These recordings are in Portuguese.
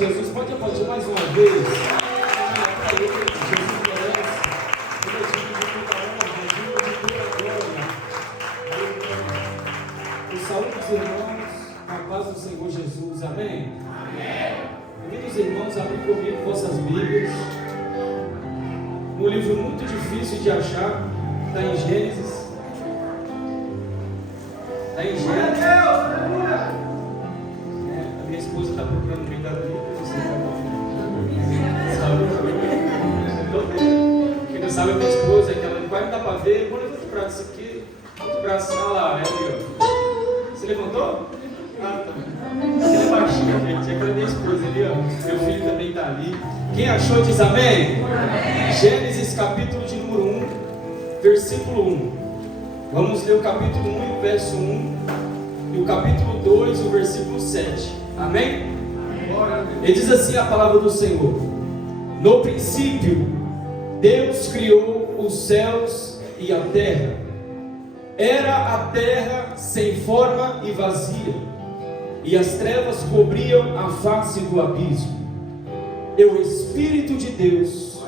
Jesus. Pode aplaudir mais uma vez. Jesus merece. Ele é digno de toda honra, digno de toda glória. E saúde os irmãos, a paz do Senhor Jesus. Amém? Amém. Queridos irmãos, abrem comigo vossas Bíblias. Um livro muito difícil de achar, está em Gênesis. Está em Gênesis. A minha esposa está procurando o meio da Bíblia. Você sabe? Quem não sabe, a minha esposa, que ela vai me dar para ver. Vou levantar o braço aqui. Outro braço, olha lá, é ali, ó. Você levantou? Ah, tá. Ele é baixinho, gente. É aquela minha esposa ali, ó. Meu filho também está ali. Quem achou diz amém? Amém. Gênesis capítulo de número 1, versículo 1. Vamos ler o capítulo 1 e o verso 1. E o capítulo 2 e o versículo 7. Amém? Ele diz assim a palavra do Senhor: no princípio, Deus criou os céus e a terra. Era a terra sem forma e vazia, e as trevas cobriam a face do abismo. E o Espírito de Deus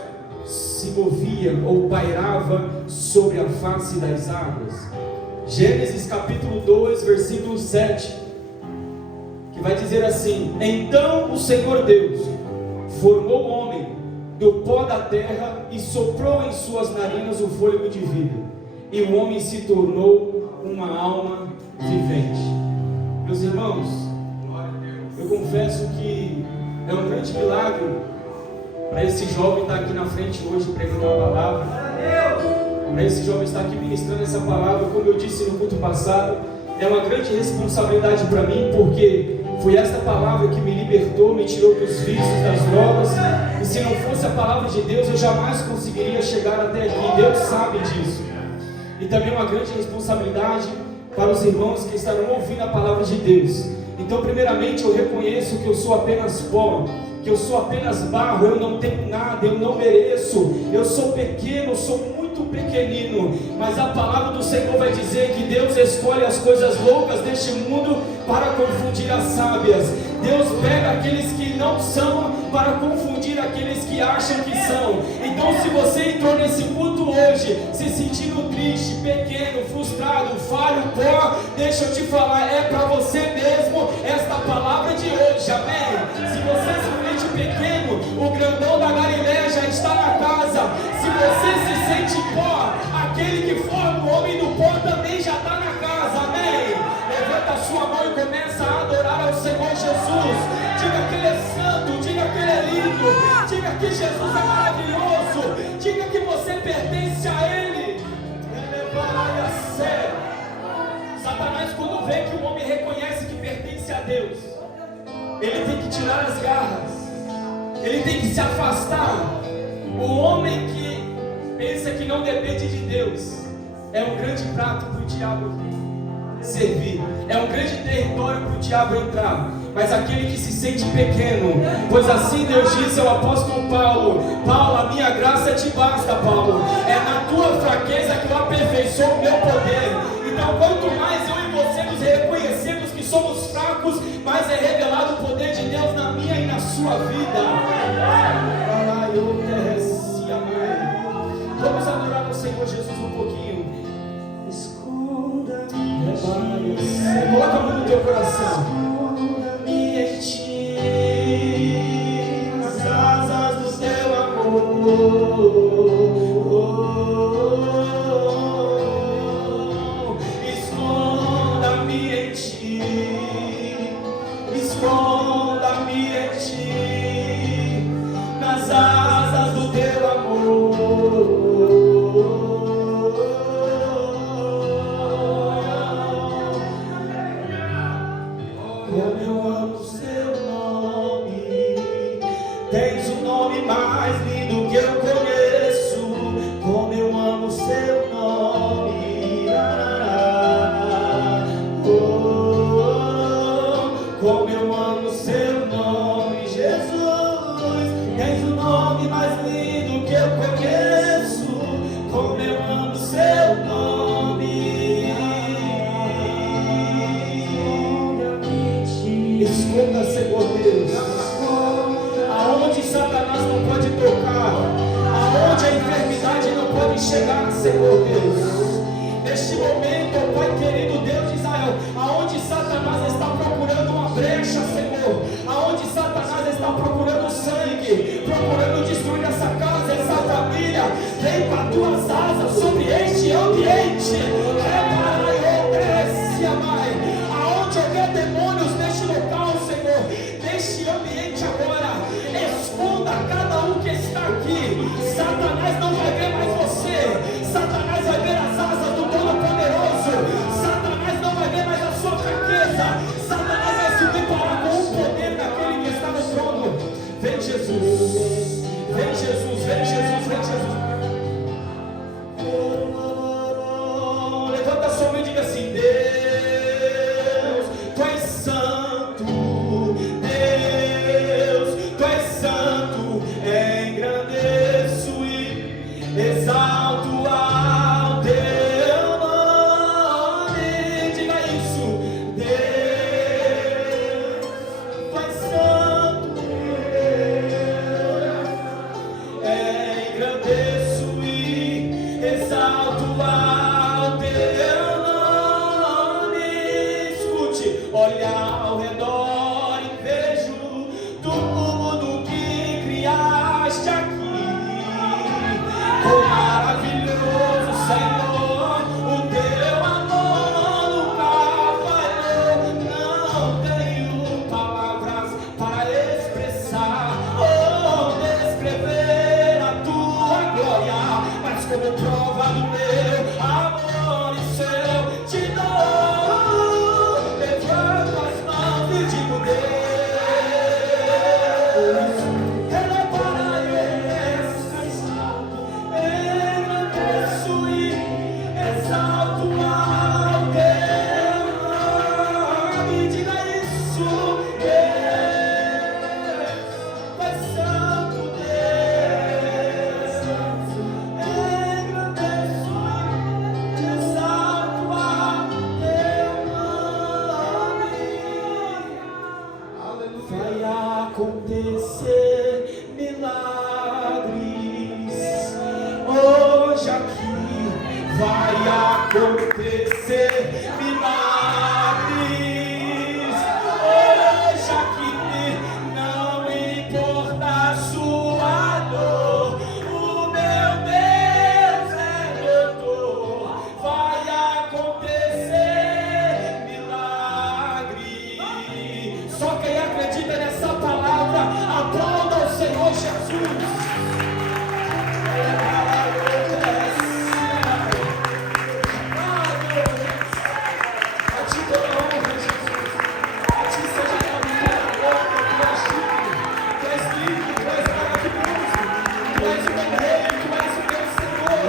se movia ou pairava sobre a face das águas. Gênesis capítulo 2, versículo 7, que vai dizer assim: então o Senhor Deus formou o homem do pó da terra e soprou em suas narinas o fôlego de vida, e o homem se tornou uma alma vivente. Meus irmãos, eu confesso que é um grande milagre para esse jovem estar aqui na frente hoje pregando uma palavra, para esse jovem estar aqui ministrando essa palavra. Como eu disse no culto passado, é uma grande responsabilidade para mim, porque foi esta palavra que me libertou, me tirou dos vícios, das drogas, e se não fosse a palavra de Deus, eu jamais conseguiria chegar até aqui. Deus sabe disso. E também uma grande responsabilidade para os irmãos que estarão ouvindo a palavra de Deus. Então, primeiramente, eu reconheço que eu sou apenas pó, que eu sou apenas barro, eu não tenho nada, eu não mereço, eu sou pequeno, eu sou muito pequenino, mas a palavra do Senhor vai dizer que Deus escolhe as coisas loucas deste mundo para confundir as sábias. Deus pega aqueles que não são para confundir aqueles que acham que são. Então, se você entrou nesse culto hoje se sentindo triste, pequeno, frustrado, falho, pó, deixa eu te falar, é para você mesmo esta palavra de hoje, amém? Se você se sente pequeno, o grandão da Galileia já está na casa. Se você se sente pó, aquele que forma o homem do pó também já está na casa, amém? Levanta a sua mão e começa a adorar ao Senhor Jesus. Diga que Ele é santo, diga que Ele é lindo, diga que Jesus é maravilhoso, diga que você pertence a Ele. Levar a sério. Satanás, quando vê que o homem reconhece que pertence a Deus, ele tem que tirar as garras, ele tem que se afastar. O homem que pensa que não depende de Deus é um grande prato para o diabo servir, é um grande território para o diabo entrar. Mas aquele que se sente pequeno, pois assim Deus disse ao apóstolo Paulo: Paulo, a minha graça te basta, Paulo, é na tua fraqueza que eu aperfeiçoo o meu poder. Então, quanto mais eu e você nos reconhecemos que somos fracos, mais é revelado o poder de Deus na minha e na sua vida. Vamos adorar o Senhor Jesus um pouquinho. Esconda-me, coloca a mão no teu coração. Esconda-me em ti, nas asas do teu amor. Esconda-me em ti, esconda-me em ti, nas asas do teu amor. Como eu amo o seu nome, tens um nome mais lindo que eu conheço. Como eu amo o seu nome, como eu amo o seu nome, Jesus. Tens um nome mais lindo que eu conheço. Como eu amo o seu nome. Esconda, Senhor Deus. Satanás não pode tocar, aonde a enfermidade não pode chegar, Senhor Deus. Neste momento, ó Pai querido, Deus de Israel, aonde Satanás está procurando uma brecha, Senhor, aonde Satanás está procurando sangue, procurando destruir essa casa, essa família, vem com as tuas asas sobre este ambiente, desce, Mãe, aonde houver demônios neste local, Senhor, neste ambiente agora, esconda cada um que está aqui. Satanás não vai ver mais você, Satanás vai ver as asas do Todo-Poderoso, Satanás não vai ver mais a sua fraqueza, Satanás vai se deparar com o poder daquele que está no trono. Vem Jesus, vem Jesus, vem Jesus, vem Jesus. Levanta a sua mão e diga assim: Deus, Tu és santo, Deus, Tu és santo, engrandeço e exalto ao Teu nome. Diga isso: Deus, Tu és santo, engrandeço e exalto ao Teu nome. Escute, olha ao redor e vejo tudo que criaste aqui. Quão maravilhoso, Senhor, o Teu amor nunca falhou. Não tenho palavras para expressar ou descrever a Tua glória, mas como prova do meu amor e seu te dou. Levanto as mãos e digo: Deus, Ele é para engrandeço e exalto ao Teu nome. Diga isso: Deus, Tu és santo, Deus, engrandeço e exalto ao Teu nome. Vai acontecer milagres hoje aqui, vai acontecer milagres hoje aqui, não importa a sua dor, o meu Deus é doutor. Vai acontecer milagre. Só quem acredita nessa palavra, aplauda o Senhor Jesus. A ti toda honra, Jesus. A ti seja dado toda honra. Tu és digno, Tu és lindo, Tu és maravilhoso, Tu és o meu rei, Tu és o meu Senhor.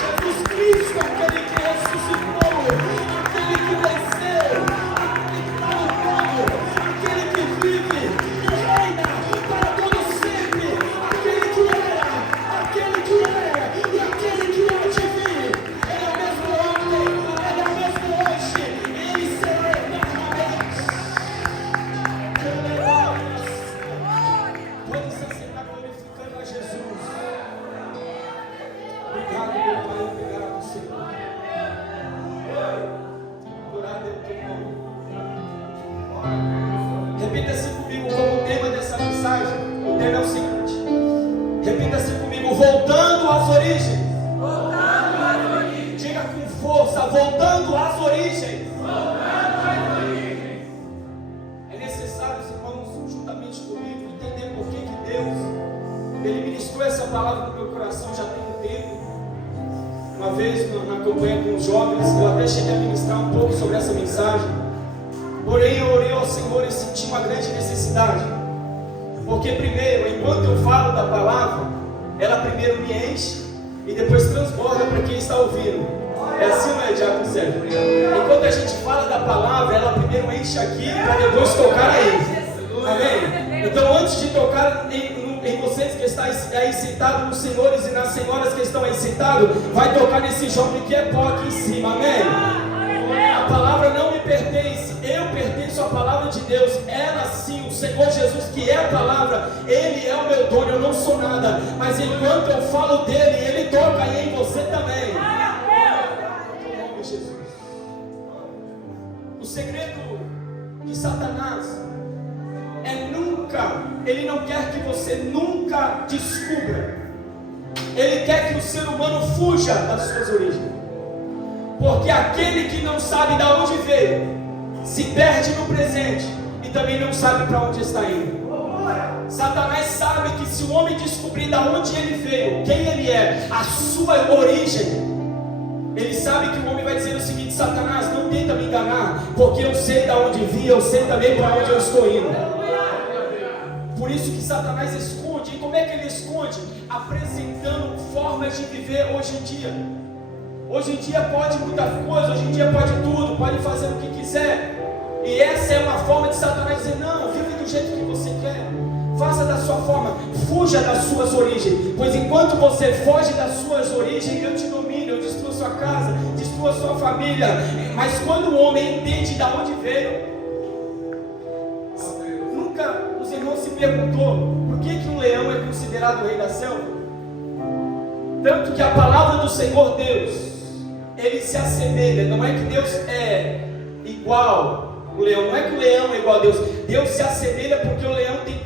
Jesus Cristo, aquele que ressuscitou, aquele que venceu, aquele que está no trono, aquele que vive e reina para todo sempre, aquele que era, aquele que é e aquele que há de vir. Ele é o mesmo ontem, Ele é o mesmo hoje, e Ele será eternamente. Pode se sentar glorificando a Jesus. Obrigado, meu Pai, obrigado, Senhor. Adorado é o Teu nome. Repita assim comigo como tema dessa mensagem. O tema é o seguinte. Repita assim comigo: voltando às origens. Voltando às origens. Diga com força: voltando às origens. Voltando às origens. É necessário, irmãos, juntamente comigo, entender por que Deus Ele ministrou essa palavra no meu coração já tem um tempo. Uma vez na campanha com os jovens, eu até cheguei a ministrar um pouco sobre essa mensagem. Porém, eu orei ao Senhor e senti uma grande necessidade. Porque primeiro, enquanto eu falo da palavra, ela primeiro me enche e depois transborda para quem está ouvindo. É assim, não é, Diácono Sérgio? Enquanto a gente fala da palavra, ela primeiro enche aqui para depois tocar aí. Amém? Então, antes de tocar em vocês que estão aí sentados, nos senhores e nas senhoras que estão aí sentados, vai tocar nesse jovem que é pó aqui em cima. Amém? A palavra não me pertence, eu pertenço à palavra de Deus. Ela sim, o Senhor Jesus, que é a palavra, Ele é o meu dono, eu não sou nada, mas enquanto eu falo dele, Ele toca aí em você também. Em nome de Jesus. O segredo de Satanás é nunca, ele não quer que você nunca descubra. Ele quer que o ser humano fuja das suas origens. Porque aquele que não sabe de onde veio, se perde no presente e também não sabe para onde está indo. Satanás sabe que se o homem descobrir de onde ele veio, quem ele é, a sua origem, ele sabe que o homem vai dizer o seguinte: Satanás, não tenta me enganar, porque eu sei de onde vim, eu sei também para onde eu estou indo. Por isso que Satanás esconde. E como é que ele esconde? Apresentando formas de viver hoje em dia. Hoje em dia pode muita coisa, hoje em dia pode tudo, pode fazer o que quiser. E essa é uma forma de Satanás dizer: não, vive do jeito que você quer, faça da sua forma, fuja das suas origens. Pois enquanto você foge das suas origens, eu te domino, eu destruo sua casa, destruo a sua família. Mas quando o homem entende de onde veio, os irmãos se perguntou por que um leão é considerado o rei da selva? Tanto que a palavra do Senhor Deus, ele se assemelha. Não é que Deus é igual o leão, não é que o leão é igual a Deus. Deus se assemelha porque o leão tem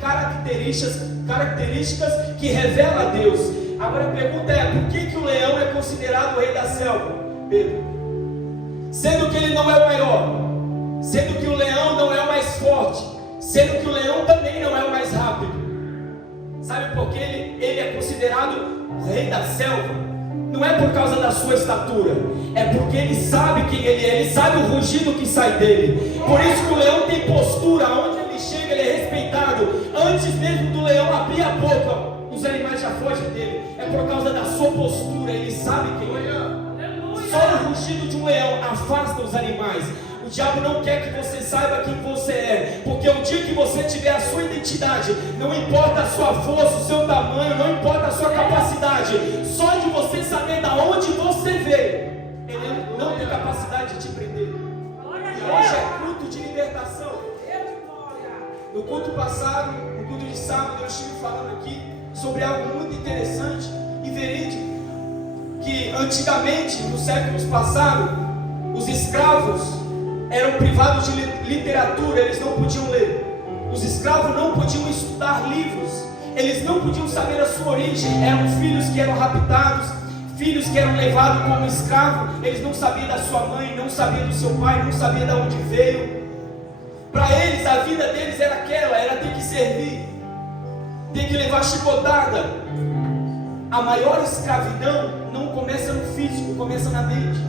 características que revelam a Deus. Agora a pergunta é: por que o leão é considerado o rei da selva, Pedro? Sendo que ele não é o maior, sendo que o leão não é o mais forte, sendo que o leão também não é o mais rápido. Sabe por que ele é considerado o rei da selva? Não é por causa da sua estatura, é porque ele sabe quem ele é, ele sabe o rugido que sai dele. Por isso que o leão tem postura, onde ele chega ele é respeitado. Antes mesmo do leão abrir a boca, os animais já fogem dele. É por causa da sua postura, ele sabe quem ele é. Só o rugido de um leão afasta os animais. O diabo não quer que você saiba quem você é, porque o dia que você tiver a sua identidade, não importa a sua força, o seu tamanho, não importa a sua capacidade, só de você saber de onde você veio, ele não tem capacidade de te prender. E hoje é culto de libertação. No culto passado, no culto de sábado, eu estive falando aqui sobre algo muito interessante e verídico, que antigamente, nos séculos passados, os escravos eram privados de literatura, eles não podiam ler. Os escravos não podiam estudar livros, eles não podiam saber a sua origem. Eram filhos que eram raptados, filhos que eram levados como escravo. Eles não sabiam da sua mãe, não sabiam do seu pai, não sabiam de onde veio. Para eles, a vida deles era aquela, era ter que servir, ter que levar chicotada. A maior escravidão não começa no físico, começa na mente,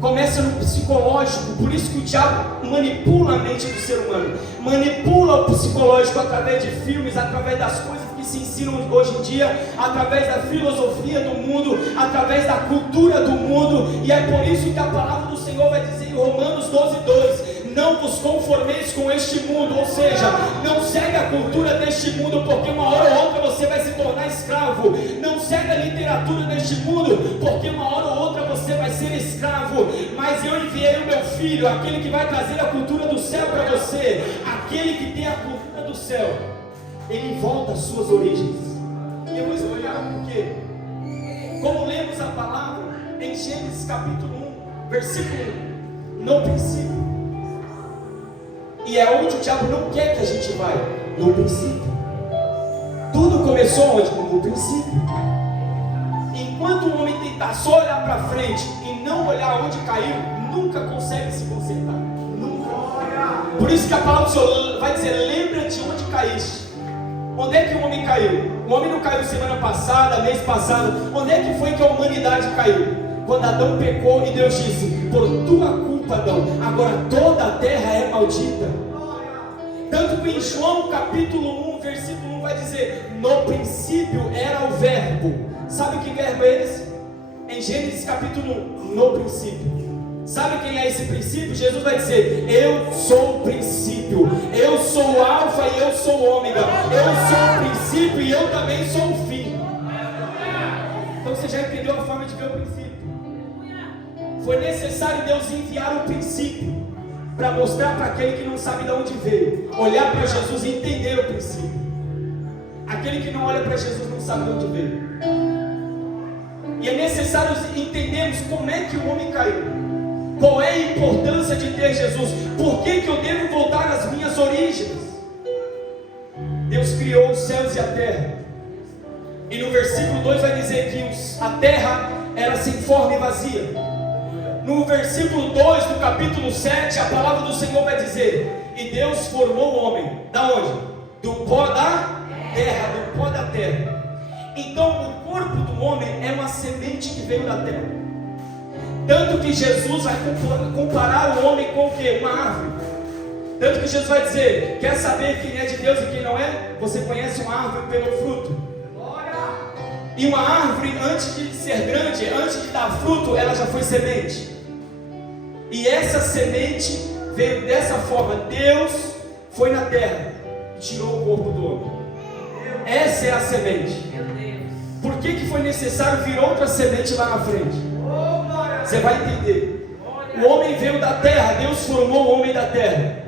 começa no psicológico. Por isso que o diabo manipula a mente do ser humano, manipula o psicológico através de filmes, através das coisas que se ensinam hoje em dia, através da filosofia do mundo, através da cultura do mundo. E é por isso que a palavra do Senhor vai dizer em Romanos 12:2: não vos conformeis com este mundo, ou seja, não segue a cultura deste mundo, porque uma hora ou outra você vai se tornar escravo. Não segue a literatura deste mundo, porque uma hora ou outra você vai ser escravo. Mas eu enviei o meu filho, aquele que vai trazer a cultura do céu para você, aquele que tem a cultura do céu. Ele volta às suas origens. E eu vou explicar por quê. Como lemos a palavra em Gênesis capítulo 1, versículo 1, no princípio. E é onde o diabo não quer que a gente vá, no princípio. Tudo começou onde? No princípio. Enquanto o homem tentar só olhar para frente e não olhar onde caiu, nunca consegue se consertar. Nunca. Por isso que a palavra do Senhor vai dizer: lembra de onde caíste. Onde é que o homem caiu? O homem não caiu semana passada, mês passado. Onde é que foi que a humanidade caiu? Quando Adão pecou e Deus disse: por tua culpa, Adão, agora toda a terra é maldita. Tanto que em João capítulo 1, versículo 1 vai dizer: no princípio era o verbo. Sabe que verbo é esse? Em Gênesis capítulo 1, no princípio. Sabe quem é esse princípio? Jesus vai dizer: eu sou o princípio, eu sou o alfa e eu sou o ômega, eu sou o princípio e eu também sou o fim. Então você já entendeu a forma de ver o princípio. Foi necessário Deus enviar o princípio para mostrar para aquele que não sabe de onde veio, olhar para Jesus e entender o princípio. Aquele que não olha para Jesus não sabe de onde veio. E é necessário entendermos como é que o homem caiu, qual é a importância de ter Jesus, por que eu devo voltar às minhas origens. Deus criou os céus e a terra, e no versículo 2 vai dizer que a terra era sem forma e vazia. No versículo 2 do capítulo 7, a palavra do Senhor vai dizer: e Deus formou o homem, da onde? Do pó da terra, do pó da terra. Então o corpo do homem é uma semente que veio da terra. Tanto que Jesus vai comparar o homem com o quê? Uma árvore. Tanto que Jesus vai dizer: quer saber quem é de Deus e quem não é? Você conhece uma árvore pelo fruto. E uma árvore, antes de ser grande, antes de dar fruto, ela já foi semente. E essa semente veio dessa forma. Deus foi na terra e tirou o corpo do homem. Essa é a semente. Por que foi necessário vir outra semente lá na frente? Você vai entender. O homem veio da terra, Deus formou o homem da terra.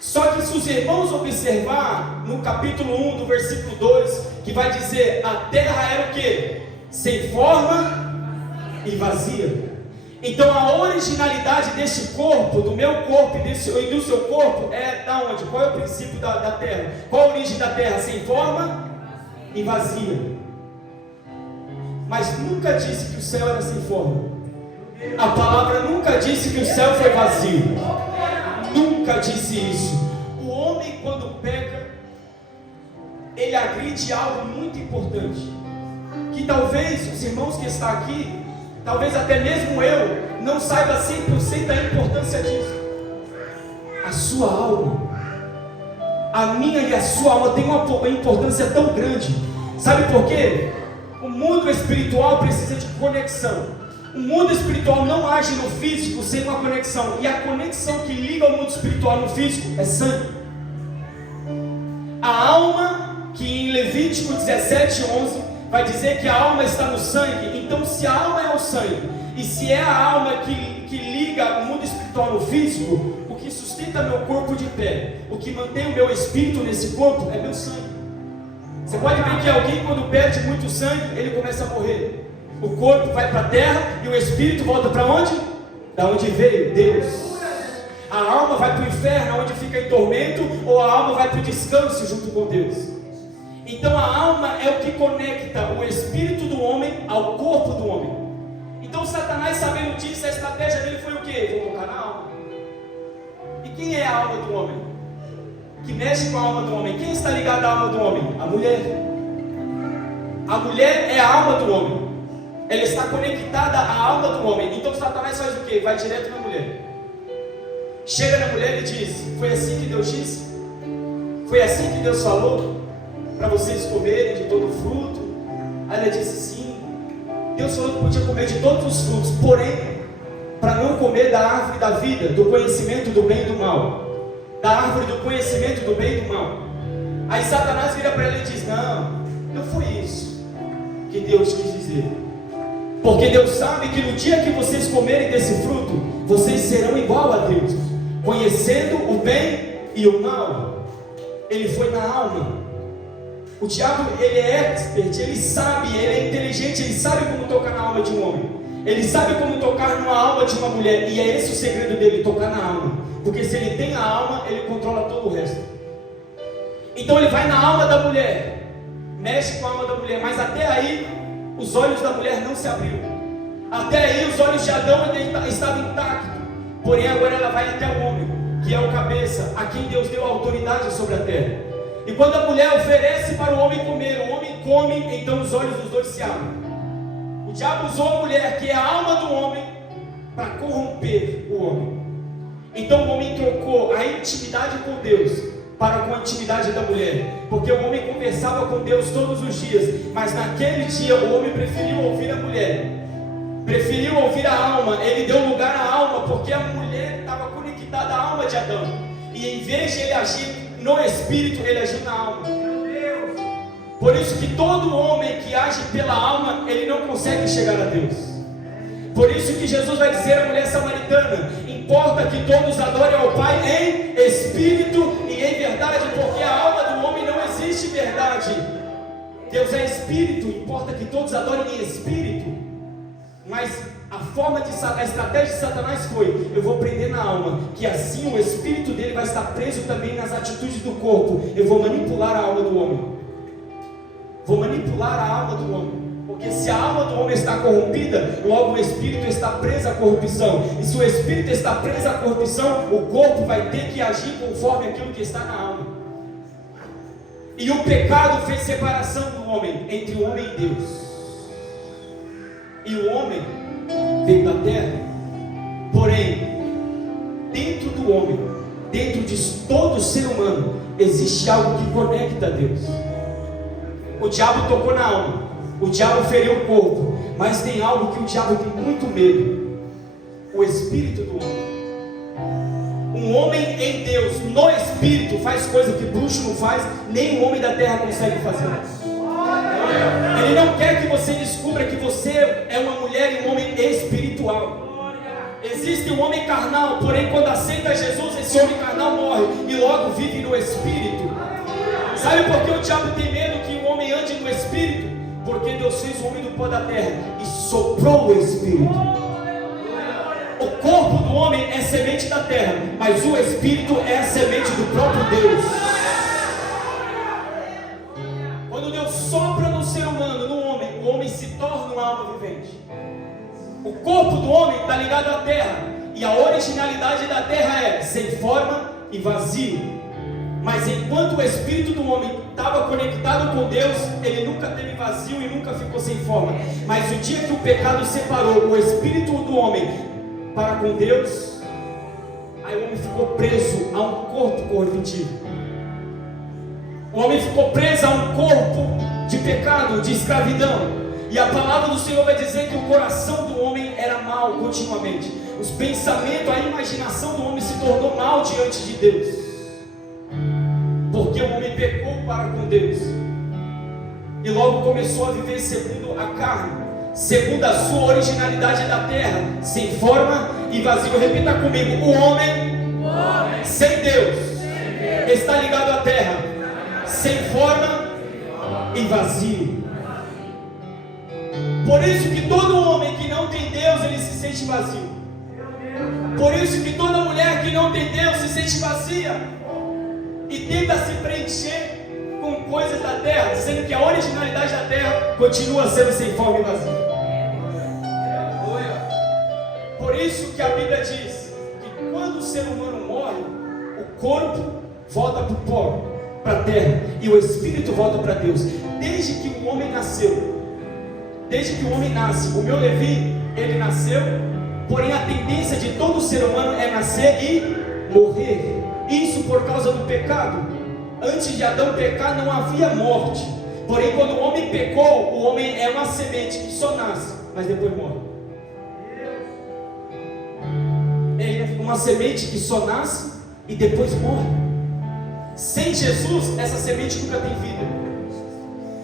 Só que se os irmãos observar no capítulo 1 do versículo 2, que vai dizer: a terra era o que? Sem forma e vazia. Então a originalidade deste corpo, do meu corpo e do seu corpo, é da onde? Qual é o princípio da terra? Qual a origem da terra? Sem forma e vazia. Mas nunca disse que o céu era sem forma. A palavra nunca disse que o céu foi vazio. Nunca disse isso. O homem, quando peca, ele agride algo muito importante, que talvez os irmãos que estão aqui, talvez até mesmo eu, não saiba 100% da importância disso. A sua alma, a minha e a sua alma tem uma importância tão grande. Sabe por quê? O mundo espiritual precisa de conexão. O mundo espiritual não age no físico sem uma conexão. E a conexão que liga o mundo espiritual no físico é sangue. A alma, que em Levítico 17:11 vai dizer que a alma está no sangue. Então, se a alma é o sangue, e se é a alma que liga o mundo espiritual no físico, o que sustenta meu corpo de pé, o que mantém o meu espírito nesse corpo, é meu sangue. Você pode ver que alguém, quando perde muito sangue, ele começa a morrer. O corpo vai para a terra e o espírito volta para onde? Da onde veio? Deus. A alma vai para o inferno, onde fica em tormento, ou a alma vai para o descanso junto com Deus. Então a alma é o que conecta o espírito do homem ao corpo do homem. Então Satanás, sabendo disso, a estratégia dele foi o quê? Vou tocar na alma. E quem é a alma do homem? Que mexe com a alma do homem. Quem está ligado à alma do homem? A mulher. A mulher é a alma do homem. Ela está conectada à alma do homem. Então Satanás faz o quê? Vai direto na mulher. Chega na mulher e diz: foi assim que Deus disse? Foi assim que Deus falou? Para vocês comerem de todo o fruto? Aí ela disse: sim. Deus falou que podia comer de todos os frutos, porém, para não comer da árvore da vida, do conhecimento do bem e do mal. Da árvore do conhecimento do bem e do mal. Aí Satanás vira para ela e diz: não foi isso que Deus quis dizer. Porque Deus sabe que no dia que vocês comerem desse fruto, vocês serão igual a Deus, conhecendo o bem e o mal. Ele foi na alma. O diabo, ele é expert, ele sabe, ele é inteligente, ele sabe como tocar na alma de um homem. Ele sabe como tocar numa alma de uma mulher. E é esse o segredo dele, tocar na alma. Porque se ele tem a alma, ele controla todo o resto. Então ele vai na alma da mulher, mexe com a alma da mulher, mas até aí os olhos da mulher não se abriram. Até aí os olhos de Adão estavam intactos. Porém agora ela vai até o homem, que é o cabeça, a quem Deus deu autoridade sobre a terra. E quando a mulher oferece para o homem comer, o homem come, então os olhos dos dois se abrem. O diabo usou a mulher, que é a alma do homem, para corromper o homem. Então o homem trocou a intimidade com Deus para com a intimidade da mulher, porque o homem conversava com Deus todos os dias, mas naquele dia o homem preferiu ouvir a mulher, preferiu ouvir a alma. Ele deu lugar à alma, porque a mulher estava conectada à alma de Adão, e em vez de ele agir no espírito, ele agiu na alma. Por isso que todo homem que age pela alma, ele não consegue chegar a Deus. Por isso que Jesus vai dizer à mulher samaritana: importa que todos adorem ao Pai em espírito e em verdade, porque a alma do homem não existe verdade. Deus é espírito, importa que todos adorem em espírito. Mas a estratégia de Satanás foi: eu vou prender na alma, que assim o espírito dele vai estar preso também nas atitudes do corpo. Eu vou manipular a alma do homem. Vou manipular a alma do homem. Porque se a alma do homem está corrompida, logo o espírito está preso à corrupção. E se o espírito está preso à corrupção, o corpo vai ter que agir conforme aquilo que está na alma. E o pecado fez separação do homem, entre o homem e Deus. E o homem veio da terra. Porém, dentro do homem, dentro de todo ser humano, existe algo que conecta a Deus. O diabo tocou na alma, o diabo feriu o corpo, mas tem algo que o diabo tem muito medo: o espírito do homem. Um homem em Deus, no espírito, faz coisa que bruxo não faz, nem o homem da terra consegue fazer. Ele não quer que você descubra que você é uma mulher e um homem espiritual. Existe um homem carnal, porém quando aceita Jesus, esse homem carnal morre e logo vive no espírito. Sabe por que o diabo tem medo que o homem ande no espírito? Porque Deus fez o homem do pó da terra e soprou o espírito. O corpo do homem é semente da terra, mas o espírito é a semente do próprio Deus. Quando Deus sopra no ser humano, no homem, o homem se torna uma alma vivente. O corpo do homem está ligado à terra, e a originalidade da terra é sem forma e vazio. Mas enquanto o espírito do homem estava conectado com Deus, ele nunca teve vazio e nunca ficou sem forma. Mas o dia que o pecado separou o espírito do homem para com Deus, aí o homem ficou preso a um corpo corruptível. O homem ficou preso a um corpo de pecado, de escravidão. E a palavra do Senhor vai dizer que o coração do homem era mau continuamente. Os pensamentos, a imaginação do homem se tornou mal diante de Deus. Porque o homem pecou para com Deus e logo começou a viver segundo a carne, segundo a sua originalidade da terra, sem forma e vazio. Repita comigo: o homem sem Deus está ligado à terra, sem forma e vazio. Por isso que todo homem que não tem Deus, ele se sente vazio. Por isso que toda mulher que não tem Deus se sente vazia e tenta se preencher com coisas da terra, sendo que a originalidade da terra continua sendo sem forma e vazio. Por isso que a Bíblia diz que quando o ser humano morre, o corpo volta para o pó, para a terra, e o espírito volta para Deus. Desde que o homem nasceu, desde que o homem nasce, o meu Levi, ele nasceu, porém a tendência de todo ser humano é nascer e morrer. Isso por causa do pecado. Antes de Adão pecar não havia morte. Porém quando o homem pecou, o homem é uma semente que só nasce, mas depois morre. É uma semente que só nasce e depois morre. Sem Jesus, essa semente nunca tem vida.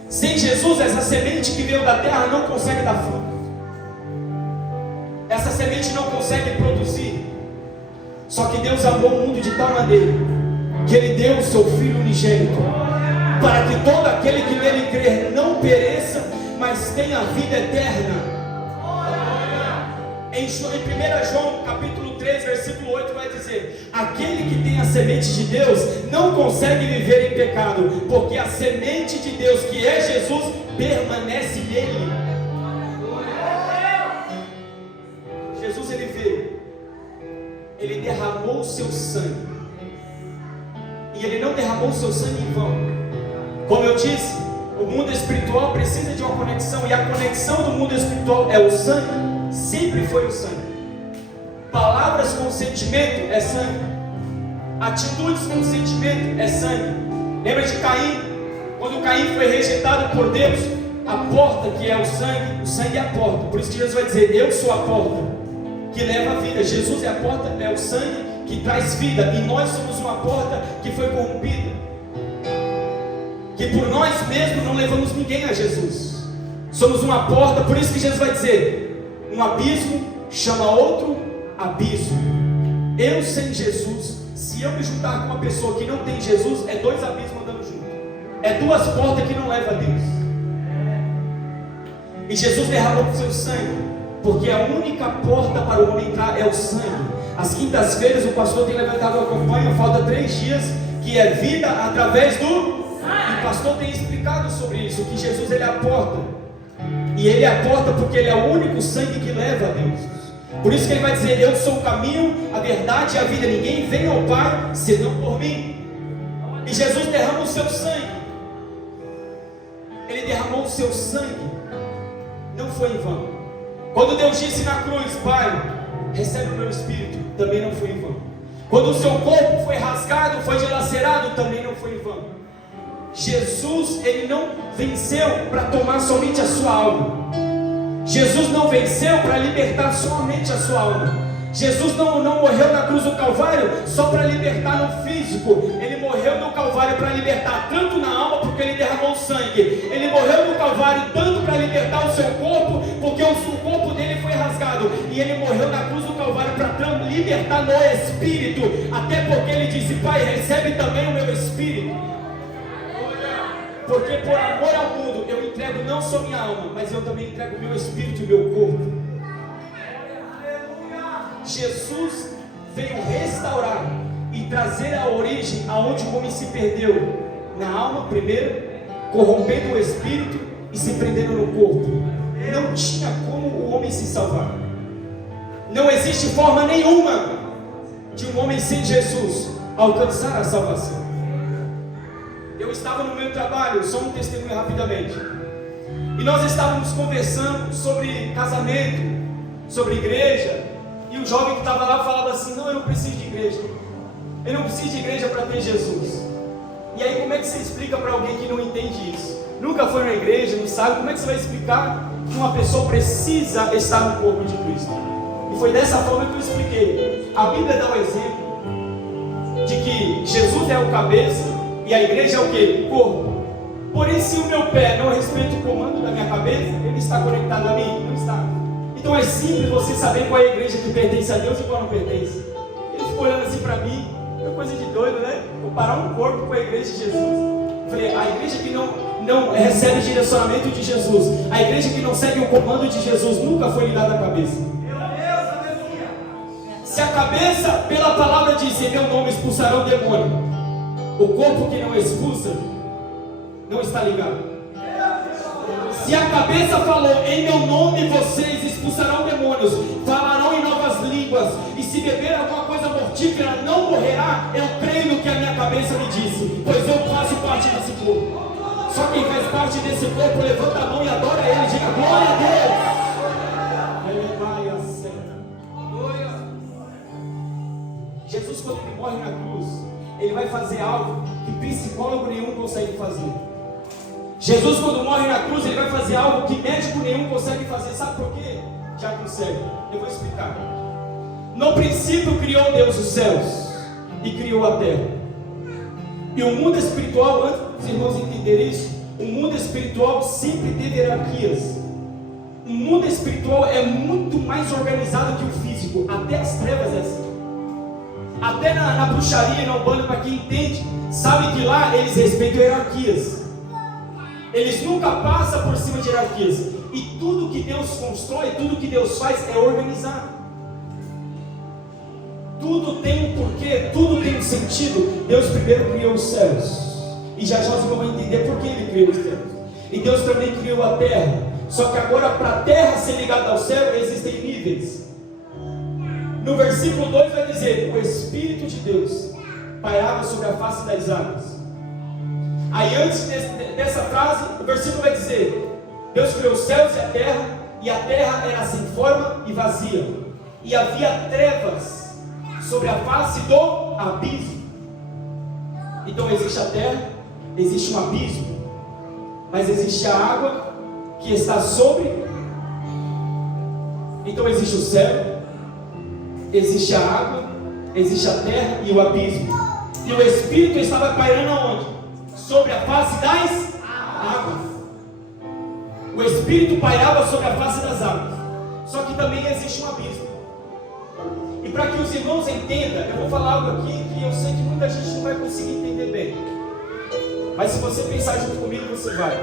Sem Jesus, essa semente que veio da terra não consegue dar fruto. Essa semente não consegue produzir. Só que Deus amou o mundo de tal maneira que Ele deu o seu Filho unigênito, para que todo aquele que nele crer não pereça, mas tenha vida eterna. Em 1 João capítulo 3, versículo 8 vai dizer: aquele que tem a semente de Deus não consegue viver em pecado, porque a semente de Deus, que é Jesus, permanece nele. Jesus, ele veio, ele derramou o seu sangue, e ele não derramou o seu sangue em vão. Como eu disse, o mundo espiritual precisa de uma conexão, e a conexão do mundo espiritual é o sangue. Sempre foi o sangue. Palavras com sentimento é sangue. Atitudes com sentimento é sangue. Lembra de Caim? Quando Caim foi rejeitado por Deus, a porta que é o sangue é a porta. Por isso que Jesus vai dizer: eu sou a porta que leva a vida. Jesus é a porta, é o sangue que traz vida. E nós somos uma porta que foi corrompida, que por nós mesmos não levamos ninguém a Jesus. Somos uma porta. Por isso que Jesus vai dizer: um abismo chama outro abismo. Eu sem Jesus, se eu me juntar com uma pessoa que não tem Jesus, é dois abismos andando junto, é duas portas que não levam a Deus. E Jesus derramou o seu sangue, porque a única porta para o homem entrar é o sangue. Às quintas-feiras o pastor tem levantado a campanha, falta 3 dias, que é vida através do sangue. E o pastor tem explicado sobre isso, que Jesus ele é a porta. E ele é a porta porque ele é o único sangue que leva a Deus. Por isso que ele vai dizer: eu sou o caminho, a verdade e a vida. Ninguém vem ao Pai senão por mim. E Jesus derrama o seu sangue. Ele derramou o seu sangue. Não foi em vão. Quando Deus disse na cruz: Pai, recebe o meu espírito, também não foi em vão. Quando o seu corpo foi rasgado, foi dilacerado, também não foi em vão. Jesus, ele não venceu para tomar somente a sua alma. Jesus não venceu para libertar somente a sua alma. Jesus não morreu na cruz do Calvário só para libertar no físico. Ele morreu no Calvário para libertar tanto na alma, porque ele derramou sangue. Ele morreu no Calvário tanto para libertar o seu corpo, porque o corpo dele foi rasgado. E ele morreu na cruz do Calvário para libertar no espírito. Até porque ele disse: Pai, recebe também o meu espírito. Porque por amor ao mundo eu entrego não só minha alma, mas eu também entrego o meu espírito e o meu corpo. Jesus veio restaurar e trazer a origem aonde o homem se perdeu, na alma primeiro, corrompendo o espírito e se prendendo no corpo. Não tinha como o homem se salvar. Não existe forma nenhuma de um homem sem Jesus alcançar a salvação. Eu estava no meu trabalho, só um testemunho rapidamente, e nós estávamos conversando sobre casamento, sobre igreja. E o jovem que estava lá falava assim: não, eu não preciso de igreja. Eu não preciso de igreja para ter Jesus. E aí como é que você explica para alguém que não entende isso? Nunca foi na igreja, não sabe, como é que você vai explicar que uma pessoa precisa estar no corpo de Cristo? E foi dessa forma que eu expliquei. A Bíblia dá o exemplo de que Jesus é o cabeça e a igreja é o quê? Corpo. Porém, se o meu pé não respeita o comando da minha cabeça, ele está conectado a mim? Não está. Então é simples você saber qual é a igreja que pertence a Deus e qual não pertence. Ele ficou olhando assim para mim, é coisa de doido, né? Comparar um corpo com a igreja de Jesus. Eu falei: a igreja que não recebe direcionamento de Jesus, a igreja que não segue o comando de Jesus, nunca foi lhe dada a cabeça. Se a cabeça, pela palavra diz: em meu nome expulsarão o demônio, o corpo que não expulsa, não está ligado. Se a cabeça falou: em meu nome vocês expulsarão demônios, falarão em novas línguas, e se beber alguma coisa mortífera não morrerá, eu creio no que a minha cabeça me disse, pois eu faço parte desse corpo. Só quem faz parte desse corpo levanta a mão e adora ele, diga glória a Deus. Ele vai a cena. Jesus, quando ele morre na cruz, ele vai fazer algo que psicólogo nenhum consegue fazer. Jesus, quando morre na cruz, ele vai fazer algo que médico nenhum consegue fazer. Sabe por quê? Já consegue. Eu vou explicar. No princípio criou Deus os céus e criou a terra. E o mundo espiritual, antes dos irmãos entenderem isso, o mundo espiritual sempre teve hierarquias. O mundo espiritual é muito mais organizado que o físico. Até as trevas é assim. Até na bruxaria e na umbanda, para quem entende, sabe que lá eles respeitam hierarquias. Eles nunca passam por cima de hierarquias. E tudo que Deus constrói, tudo que Deus faz é organizado. Tudo tem um porquê, tudo tem um sentido. Deus primeiro criou os céus. E já nós vamos entender por que Ele criou os céus. E Deus também criou a terra. Só que agora, para a terra ser ligada ao céu, existem níveis. No versículo 2 vai dizer: o Espírito de Deus pairava sobre a face das águas. Aí antes dessa frase, o versículo vai dizer: Deus criou os céus e a terra era sem forma e vazia, e havia trevas sobre a face do abismo. Então existe a terra, existe um abismo, mas existe a água que está sobre. Então existe o céu, existe a água, existe a terra e o abismo. E o Espírito estava pairando aonde? Sobre a face das águas. O Espírito pairava sobre a face das águas. Só que também existe um abismo. E para que os irmãos entendam, eu vou falar algo aqui que eu sei que muita gente não vai conseguir entender bem. Mas se você pensar junto comigo, você vai.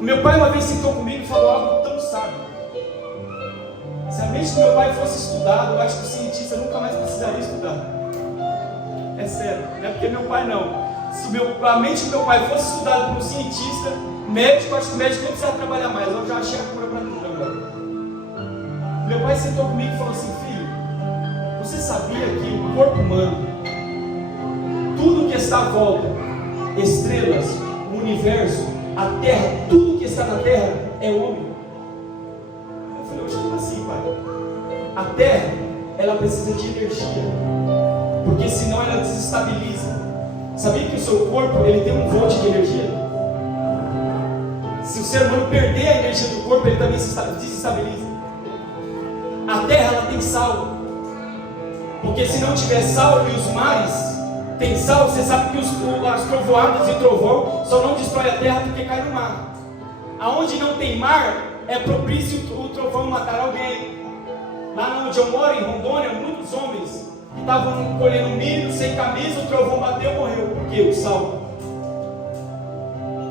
Meu pai uma vez sentou comigo e falou algo tão sábio. Se a mente do meu pai fosse estudada, eu acho que o cientista nunca mais precisaria estudar. É sério, não é porque meu pai não. Se a mente do meu pai fosse estudada por um cientista, médico, acho que o médico nem precisa trabalhar mais. Eu já achei a cura para tudo agora. Meu pai sentou comigo e falou assim: filho, você sabia que o corpo humano, tudo que está à volta, estrelas, o universo, a terra, tudo que está na terra é homem? Eu falei: oxe, como assim, pai? A terra, ela precisa de energia, porque senão ela desestabiliza. Sabia que o seu corpo, ele tem um volt de energia? Se o ser humano perder a energia do corpo, ele também se desestabiliza. A terra, ela tem sal, porque se não tiver sal e os mares tem sal, você sabe que as trovoadas e trovão só não destrói a terra porque cai no mar. Aonde não tem mar, é propício o trovão matar alguém. Lá onde eu moro, em Rondônia, muitos homens que estavam colhendo milho sem camisa, o trovão bateu e morreu. Por quê? O sal.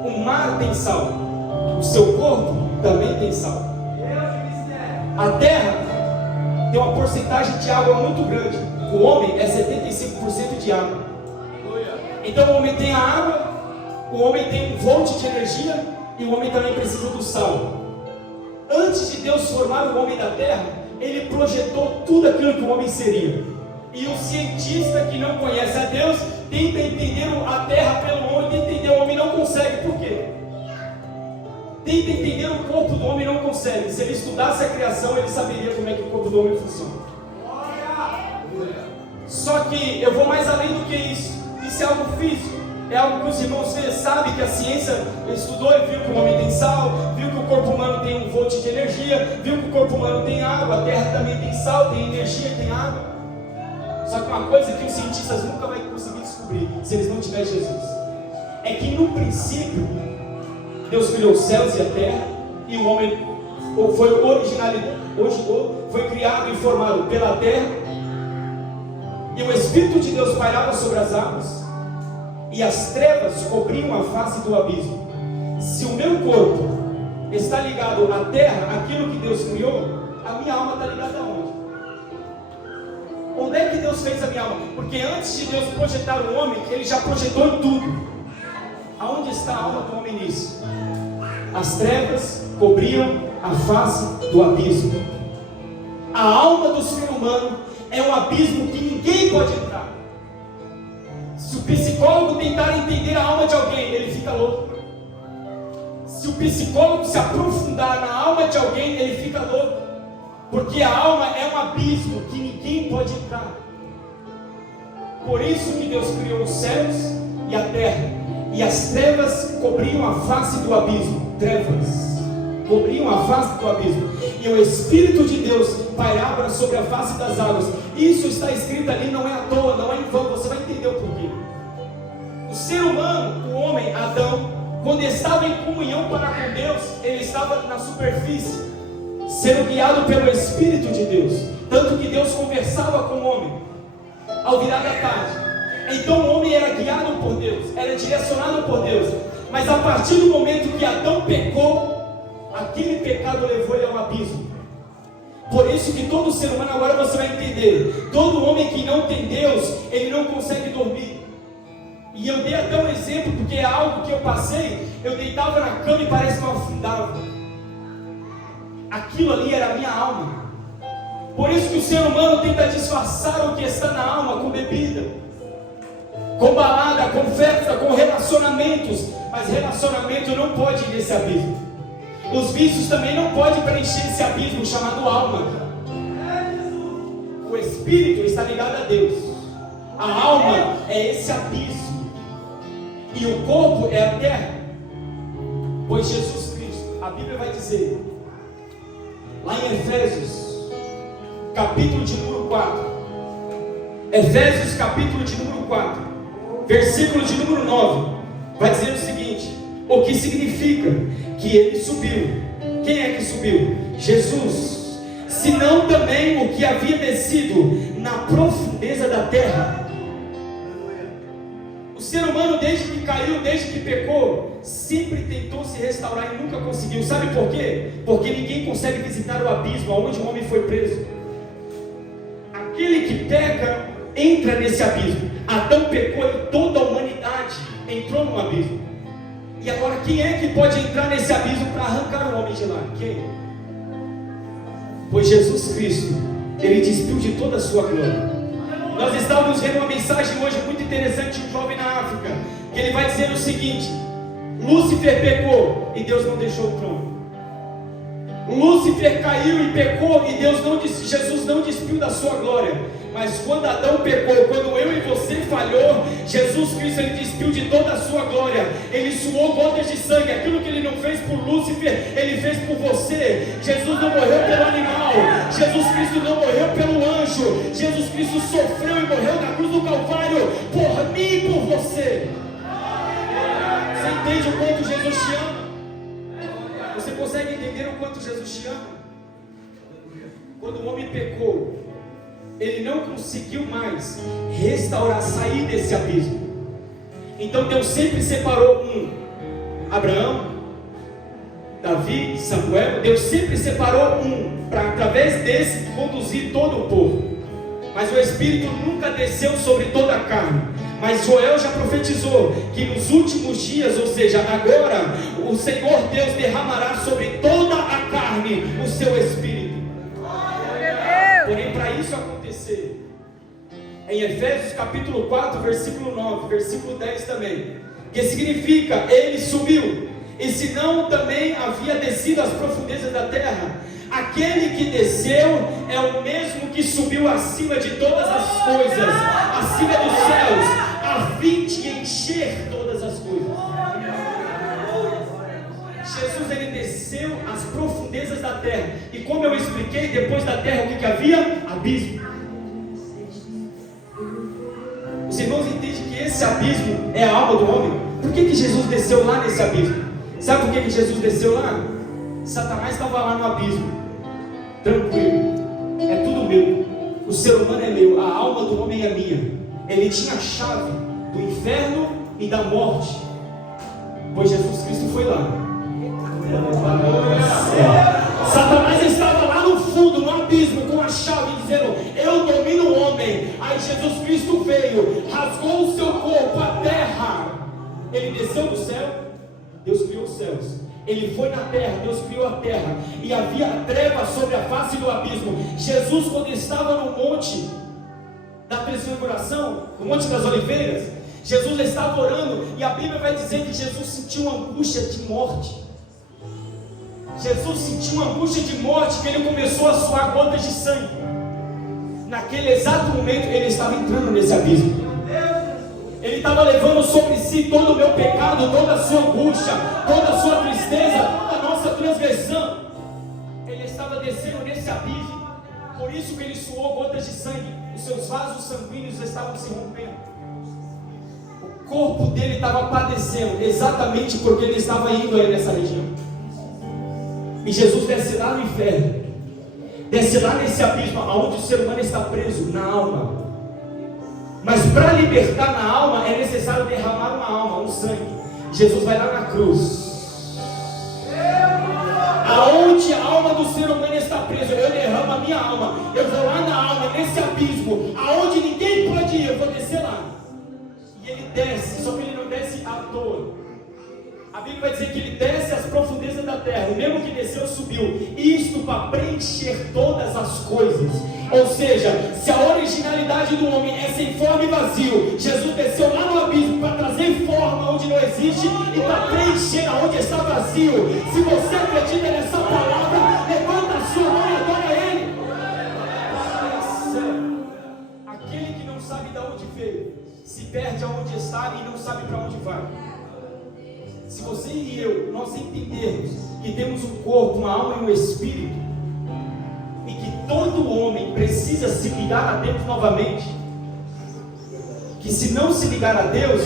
O mar tem sal, o seu corpo também tem sal. A terra tem uma porcentagem de água muito grande. O homem é 75% de água. Então o homem tem a água, o homem tem um volt de energia e o homem também precisa do sal. Antes de Deus formar o homem da terra, Ele projetou tudo aquilo que o homem seria. E o cientista que não conhece a Deus tenta entender a terra pelo homem, tenta entender o homem, não consegue. Por quê? Tenta entender o corpo do homem, não consegue. Se ele estudasse a criação, ele saberia como é que o corpo do homem funciona. Só que eu vou mais além do que isso. Isso é algo físico, é algo que os irmãos sabem, que a ciência estudou e viu que o homem tem sal, viu que o corpo humano tem um volt de energia, viu que o corpo humano tem água, a terra também tem sal, tem energia, tem água. Só que uma coisa que os cientistas nunca vão conseguir descobrir, se eles não tiverem Jesus, é que no princípio Deus criou os céus e a terra, e o homem foi criado e formado pela terra, e o Espírito de Deus pairava sobre as águas, e as trevas cobriam a face do abismo. Se o meu corpo está ligado à terra, aquilo que Deus criou, a minha alma está ligada aonde? Onde é que Deus fez a minha alma? Porque antes de Deus projetar o homem, Ele já projetou em tudo. Aonde está a alma do homem nisso? As trevas cobriam a face do abismo. A alma do ser humano é um abismo que ninguém pode entrar. Se o psicólogo tentar entender a alma de alguém, ele fica louco. Se o psicólogo se aprofundar na alma de alguém, ele fica louco. Porque a alma é um abismo que ninguém pode entrar. Por isso que Deus criou os céus e a terra, e as trevas cobriam a face do abismo. Trevas cobriam a face do abismo, e o Espírito de Deus pairava sobre a face das águas. Isso está escrito ali, não é à toa, não é em vão, você vai entender o porquê. O ser humano, o homem, Adão, quando estava em comunhão para com Deus, ele estava na superfície, sendo guiado pelo Espírito de Deus, tanto que Deus conversava com o homem, ao virar da tarde. Então o homem era guiado por Deus, era direcionado por Deus, mas a partir do momento que Adão pecou, aquele pecado levou ele a um abismo. Por isso que todo ser humano, agora você vai entender, todo homem que não tem Deus, ele não consegue dormir. E eu dei até um exemplo, porque é algo que eu passei. Eu deitava na cama e parece que eu afundava. Aquilo ali era a minha alma. Por isso que o ser humano tenta disfarçar o que está na alma com bebida, com balada, com festa, com relacionamentos. Mas relacionamento não pode ir nesse abismo. Os vícios também não podem preencher esse abismo chamado alma. O espírito está ligado a Deus. A alma é esse abismo. E o corpo é a terra. Pois Jesus Cristo, a Bíblia vai dizer, lá em Efésios, capítulo de número 4. Efésios, capítulo de número 4, versículo de número 9. Vai dizer o seguinte: o que significa que Ele subiu Quem é que subiu? Jesus. Senão também o que havia descido na profundeza da terra. O ser humano, desde que caiu, desde que pecou, sempre tentou se restaurar e nunca conseguiu. Sabe por quê? Porque ninguém consegue visitar o abismo onde o homem foi preso. Aquele que peca entra nesse abismo. Adão pecou e toda a humanidade entrou no abismo. E agora quem é que pode entrar nesse abismo para arrancar o homem de lá? Quem? Pois Jesus Cristo, Ele despiu de toda a sua glória. Nós estávamos vendo uma mensagem hoje muito interessante de um jovem na África, que ele vai dizer o seguinte: Lúcifer pecou e Deus não deixou o trono. Lúcifer caiu e pecou e Jesus não despiu da sua glória. Mas quando Adão pecou, quando eu e você falhou, Jesus Cristo, Ele despiu de toda a sua glória. Ele suou gotas de sangue. Aquilo que Ele não fez por Lúcifer, Ele fez por você. Jesus não morreu pelo animal, Jesus Cristo não morreu pelo anjo, Jesus Cristo sofreu e morreu na cruz do Calvário por mim e por você. Você entende o quanto Jesus te ama? Você consegue entender o quanto Jesus te ama? Quando o homem pecou, ele não conseguiu mais restaurar, sair desse abismo. Então Deus sempre separou Abraão, Davi, Samuel. Deus sempre separou para através desse conduzir todo o povo. Mas o Espírito nunca desceu sobre toda a carne. Mas Joel já profetizou que nos últimos dias, ou seja, agora, o Senhor Deus derramará sobre toda a carne o seu Espírito. Porém, para isso acontecer, em Efésios capítulo 4, versículo 9, versículo 10 também, que significa, Ele subiu, e se não também havia descido às profundezas da terra. Aquele que desceu é o mesmo que subiu acima de todas as coisas, acima dos céus, a fim de encher todas as coisas. Jesus, Ele desceu às profundezas da terra. E como eu expliquei, depois da terra o que havia? Abismo. Os irmãos entendem que esse abismo é a alma do homem. Por que Jesus desceu lá nesse abismo? Sabe por que Jesus desceu lá? Satanás estava lá no abismo, tranquilo, é tudo meu, o ser humano é meu, a alma do homem é minha. Ele tinha a chave do inferno e da morte, pois Jesus Cristo foi lá. Satanás estava lá no fundo, no abismo, com a chave, dizendo: eu domino o homem. Aí Jesus Cristo veio, rasgou o seu corpo, a terra. Ele desceu do céu, Deus criou os céus. Ele foi na terra, Deus criou a terra, e havia trevas sobre a face do abismo. Jesus, quando estava no monte da transfiguração, no Monte das Oliveiras, Jesus estava orando, e a Bíblia vai dizer que Jesus sentiu uma angústia de morte. Jesus sentiu uma angústia de morte, que ele começou a suar gotas de sangue. Naquele exato momento, ele estava entrando nesse abismo. Ele estava levando sobre si todo o meu pecado, toda a sua angústia, toda a sua tristeza, toda a nossa transgressão. Ele estava descendo nesse abismo. Por isso que ele suou gotas de sangue. Os seus vasos sanguíneos estavam se rompendo. O corpo dele estava padecendo, exatamente porque ele estava indo aí nessa região. E Jesus desce lá no inferno, desce lá nesse abismo, onde o ser humano está preso, na alma. Mas para libertar na alma é necessário derramar uma alma, um sangue. Jesus vai lá na cruz, aonde a alma do ser humano está presa, eu derramo a minha alma. Eu vou lá na alma, nesse abismo, aonde ninguém pode ir, eu vou descer lá. E ele desce, só que ele não desce à toa. A Bíblia vai dizer que ele desce às profundezas da terra. O mesmo que desceu, subiu. Isto para preencher todas as coisas. Ou seja, se a originalidade do homem é sem forma e vazio, Jesus desceu lá no abismo para trazer forma onde não existe e para preencher aonde está vazio. Se você acredita nessa palavra, levanta a sua mão e adora Ele. Aquele que não sabe de onde veio, se perde aonde está e não sabe para onde vai. Se você e eu, nós entendermos que temos um corpo, uma alma e um espírito, e que todo homem precisa se ligar a Deus novamente, que se não se ligar a Deus,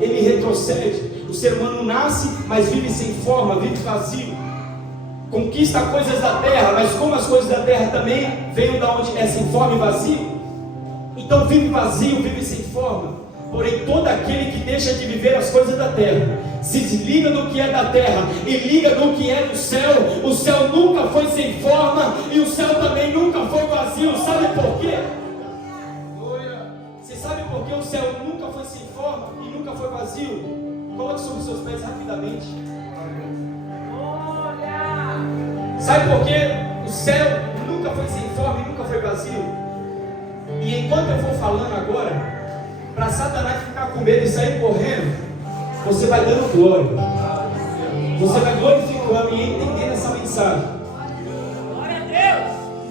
ele retrocede. O ser humano nasce, mas vive sem forma, vive vazio. conquista coisas da terra, mas como as coisas da terra também veio da onde é sem forma e vazio, então vive vazio, vive sem forma. Porém, todo aquele que deixa de viver as coisas da terra, se desliga do que é da terra e liga no que é do céu, o céu nunca foi sem forma e o céu também nunca foi vazio. Sabe por quê? Você sabe por que o céu nunca foi sem forma e nunca foi vazio? Coloque sobre os seus pés rapidamente. Sabe por que o céu nunca foi sem forma e nunca foi vazio? E enquanto eu for falando agora, para Satanás ficar com medo e sair correndo, você vai dando glória, você vai glorificando e entendendo essa mensagem.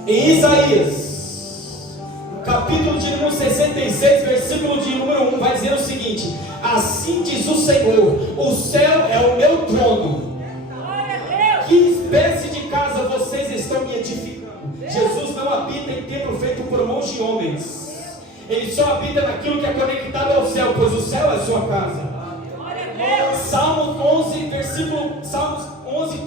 Em Isaías, capítulo de número 66, versículo de número 1, vai dizer o seguinte: assim diz o Senhor, o céu é o meu trono. Que espécie de casa vocês estão me edificando? Jesus não habita em templo feito por mãos de homens. Ele só habita naquilo que é conectado ao céu, pois o céu é a sua casa. Salmos 11,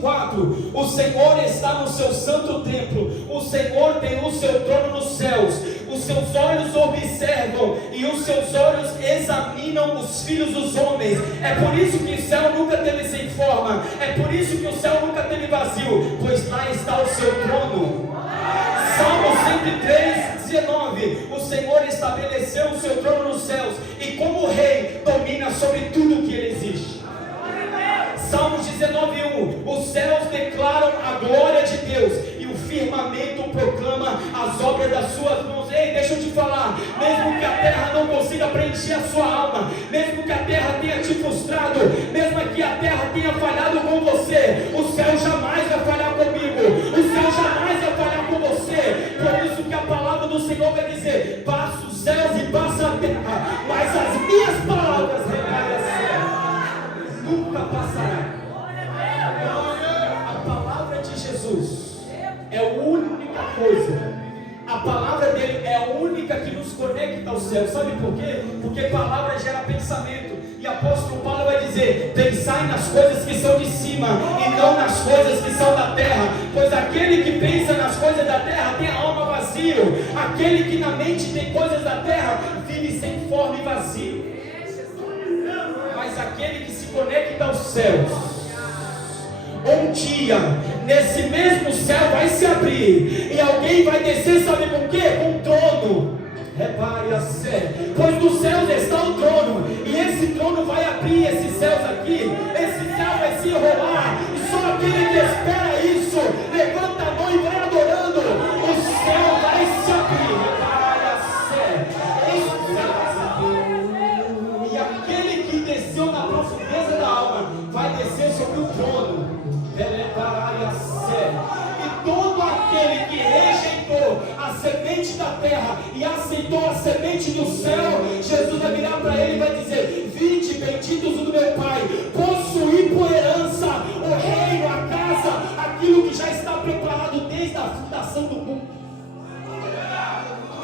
4. O Senhor está no seu santo templo. O Senhor tem o seu trono nos céus. Os seus olhos observam e os seus olhos examinam os filhos dos homens. É por isso que o céu nunca teve sem forma. É por isso que o céu nunca teve vazio, pois lá está o seu trono. Salmo 103, 19. O Senhor estabeleceu o seu trono nos céus e como rei domina sobre tudo que ele existe. Salmos 19:1. Os céus declaram a glória de Deus e o firmamento proclama as obras das suas mãos. Ei, deixa eu te falar, mesmo que a terra não consiga preencher a sua alma, mesmo que a terra tenha te frustrado, mesmo que a terra tenha falhado com você, o céu jamais vai falhar comigo, o céu jamais vai falhar com você. Por isso que a palavra do Senhor vai dizer: passa os céus e passa a terra, mas as minhas palavras nunca passará. A palavra de Jesus é a única coisa. A palavra dele é a única que nos conecta ao céu. Sabe por quê? Porque palavra gera pensamento. E apóstolo Paulo vai dizer: pensai nas coisas que são de cima e não nas coisas que são da terra. Pois aquele que pensa nas coisas da terra tem a alma vazia. Aquele que na mente tem coisas da terra vive sem forma e vazio. Mas aquele que se conecta aos céus, um dia, nesse mesmo céu vai se abrir e alguém vai descer, sabe com o quê? Com um trono. Repare a sé, pois dos céus está o trono, e esse trono vai abrir esses céus aqui, esse céu vai se enrolar, e só aquele que espera isso, levanta a mão e vai adorando, o céu vai se abrir. Repare a sé, esse céu vai se abrir, e aquele que desceu na profundeza da alma, vai descer sobre o trono. E todo aquele que rejeitou a semente da terra e aceitou a semente do céu, Jesus vai virar para ele e vai dizer: vinde, benditos do meu Pai, possuir por herança o reino, a casa, aquilo que já está preparado desde a fundação do mundo.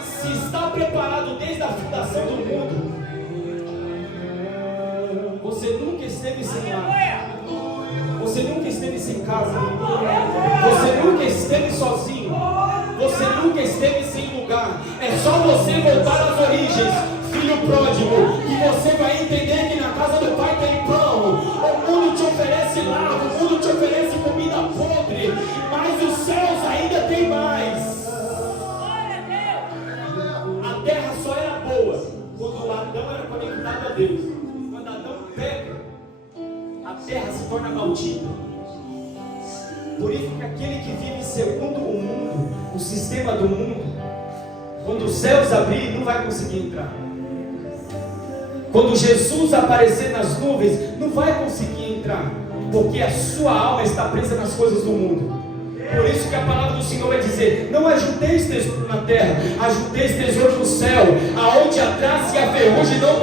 Se está preparado desde a fundação do mundo, você nunca esteve sem lar. Você nunca esteve sem casa, você nunca esteve sozinho, você nunca esteve sem lugar. É só você voltar às origens, filho pródigo, que você vai entender que na casa do Pai tem pão. O mundo te oferece lar, o mundo te oferece comida podre, mas os céus ainda tem mais. A terra só era boa quando Adão era conectado a Deus. Quando Adão peca, a terra se torna maldita. Por isso que aquele que vive segundo o mundo, o sistema do mundo, quando os céus abrirem, não vai conseguir entrar. Quando Jesus aparecer nas nuvens, não vai conseguir entrar, porque a sua alma está presa nas coisas do mundo. Por isso que a palavra do Senhor vai dizer: não ajunteis tesouro na terra, ajunteis tesouro no céu, aonde a traça e a ferrugem não